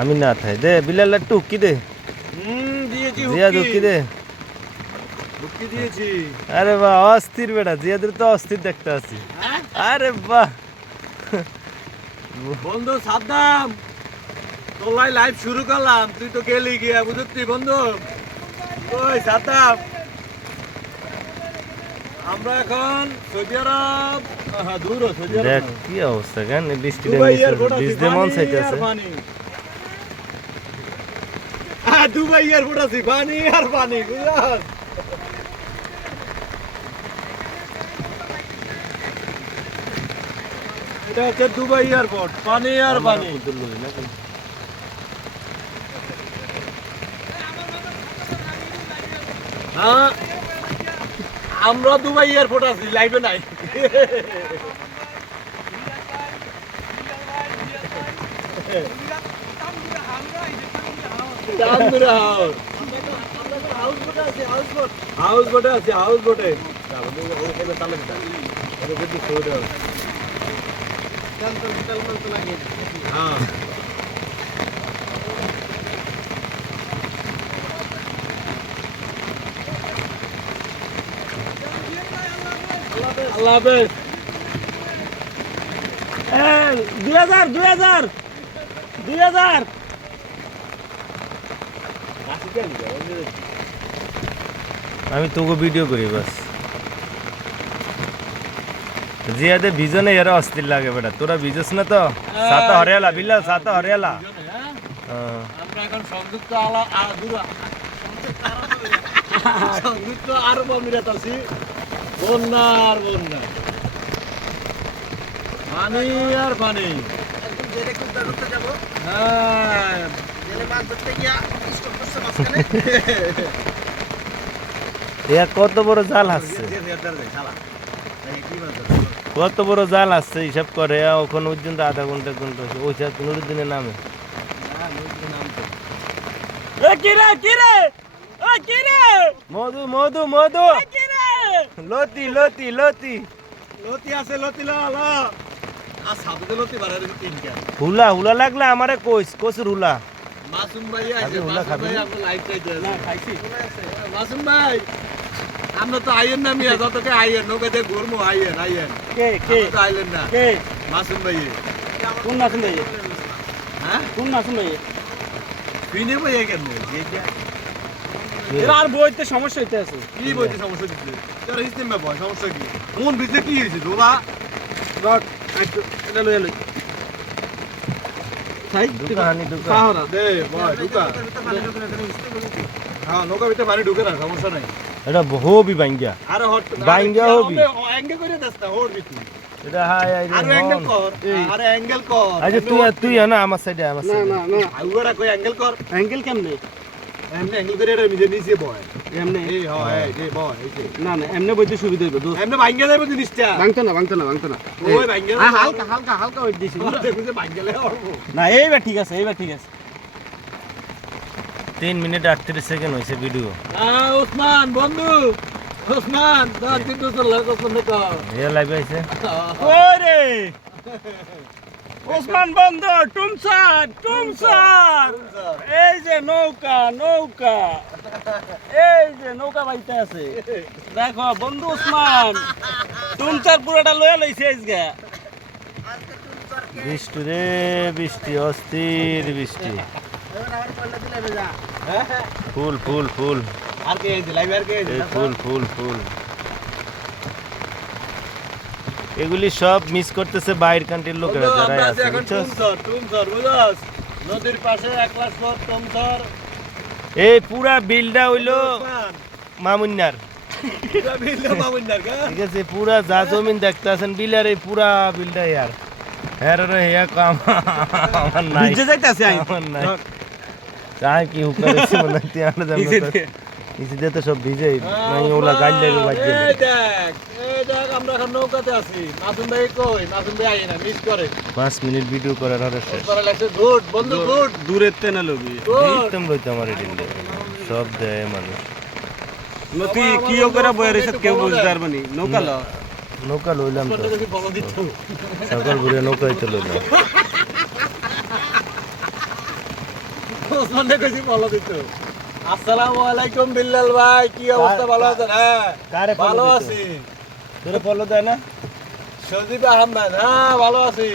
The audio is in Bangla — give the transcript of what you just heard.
আমি না থাই দে বিলাল টুকি দে দিয়েছি জিয়া টুকি দে হুক্কি দিয়েছি। আরে বাহ অস্থির বেটা জিয়াদের তো অস্থির দেখতে আছি আরে বাহ বন্ধু সাদ্দাম তোলাই লাইভ শুরু করলাম তুই তো গেলি গিয়া বুঝলি বন্ধু ওই সাদ্দাম আমরা এখন সৌদি আরব দূর সৌদি আরব দেখ না। কি অবস্থা কেন বৃষ্টিটা দুবাই নিচে এয়ারপোর্ট আছে, বৃষ্টি মন পানি চাইতেছে আর পানি। দুবাই এয়ারপোর্ট আছে পানি আর পানি বুঝাস এটা হচ্ছে দুবাই এয়ারপোর্ট পানি আর পানি হ্যাঁ আমরা দুবাই এয়ারপোর্ট আছি লাইভে নাই হাউস বোটে আছে হাউস বোটে হ্যাঁ আল্লাহ হাফেজ 2000 আমি তোকে ভিডিও করি বাস জিয়াদে ভিজনে এরা অস্থির লাগে বেটা তোরা ভিজস না তো সাতা হরিয়ালা বিল্লাল সাতা হরিয়ালা আমরা এখন সংযুক্ত সংযুক্ত আরব আমিরাত আছি বন্যা আর বন্যা পানি আর পানি হ্যাঁ ইয়া কত বড় জাল আসছে কত বড় জাল আসছে হিসাব করে ওখানে পর্যন্ত আধা ঘন্টা ঘন্টা ওই সাথে নুরুদ্দিনের নামে মধু মধু মধু লতি লতি লতি লতি আছে লতি লা আর সাবুতে লতি বাড়ারে তিনটা হুলা হুলা লাগলে আমারে কইস কসুর হুলা মাসুম ভাই আছে আপনি হুলা মাসুম খাবেন? ভাই আমরা লাইভ চাইতে না খাইছি মাসুম ভাই আমরা তো আইয়েন না মিয়া যতকে আইয়েন নৌকাতে ঘুরমু আইয়েন কে আমরা তো আইলেন না কে মাসুম ভাই কোন নাসুম ভাই হ্যাঁ কোন নাসুম ভাই বিনে ভাই কেন এর আর বইতে সমস্যা হইতে আছে কি বলতে সমস্যা দিচ্ছে তোর হিসেবে মে বয় সমস্যা কি কোন বিজে কি হইছে জোলা রক এটা লই লই তাই দুকাহানি দুকা পাহরা দে বয় ঢুকা হ্যাঁ নৌকা ভিতরে পানি ঢুকে না সমস্যা নাই এটা হবি বাইঙ্গা আরে হট বাইঙ্গা হবি। অ্যাঙ্গেল করে দেস না হোর বিতু এটা হাই আই আরে অ্যাঙ্গেল কর আরে অ্যাঙ্গেল কর আচ্ছা তুই না আমার সাইডে আমার না সাইডে না না আউরা কই অ্যাঙ্গেল কর অ্যাঙ্গেল কেমনে এমনি অ্যাঙ্গেল করে এটা নিজে নিচে বয় এমনে এই হয় এই বয় এই যে না না এমনে বইতে সুবিধা হইবে দোস্ত এমনি ভাঙ্গা যাবে জিনিসটা ভাঙতো না ওই ভাঙ্গা হালকা হালকা হালকা ওই দিছি দেখো যে ভাঙ্গালে হবো না এইবার ঠিক আছে 3 মিনিট 38 সেকেন্ড হইছে ভিডিও ওসমান বন্ধু ওসমান দাঁত দিন তো লোক ওসমান কর এ লাইভ আইছে ওরে ওসমান বন্ধু টুমসার এই যে নৌকা এই যে নৌকা বাইতে আছে দেখো বন্ধু ওসমান টুমসার পুরোটা লয়ে লইছে আজকে বৃষ্টি রে বৃষ্টি অস্থির বৃষ্টি ফুল ফুল ফুল আর কে লাইভ আর কে এই ফুল ফুল ফুল এগুলি সব মিস করতেছে বাইরের কান্ট্রির লোকেরা যারা আছে এখন বুঝছস? টুমসার বুঝছস নদীর পাশে এক লাখ ফট টুমসার এই পুরা বিলটা হইলো মামুন্নার পুরা বিলটা মামুন্নার কা ঠিক আছে পুরা যা জমিন দেখতে আছেন বিলের এই পুরা বিলটা ইয়ার হ্যাঁ রে হিয়া কাম আমার নাই ভিজে যাইতাছে আই আমার নাই চাই কি হুকারেছি মনে তুই আমরা জানো ইসি তো সব ভিজে নাই ওলা গাল লাগে বাজে এই দেখ আমরা এখন নৌকাতে আছি মাসুম ভাই কই মাসুম ভাই আই না মিস করে 5 মিনিট ভিডিও করার আর শেষ তোরা লাগছে গুড বন্ধু গুড দূরের তেনা লবি একদম রইতে আমার এদিকে সব দেয় মানুষ তুই কি করে বইয়ের সাথে কেউ বুঝতে পারবনি নৌকা ল নৌকা লইলাম তো বলো দিত সকাল ঘুরে নৌকায় তো লইলাম ওসমানে কইছি ফলো দিত। আসসালামু আলাইকুম বিল্লাল ভাই, কি অবস্থা? ভালো আছেন? হ্যাঁ কারে follow ভালো দিত? আছি। তোরে ফলো দেয় না? সজীব আহমেদ, হ্যাঁ ভালো আছি।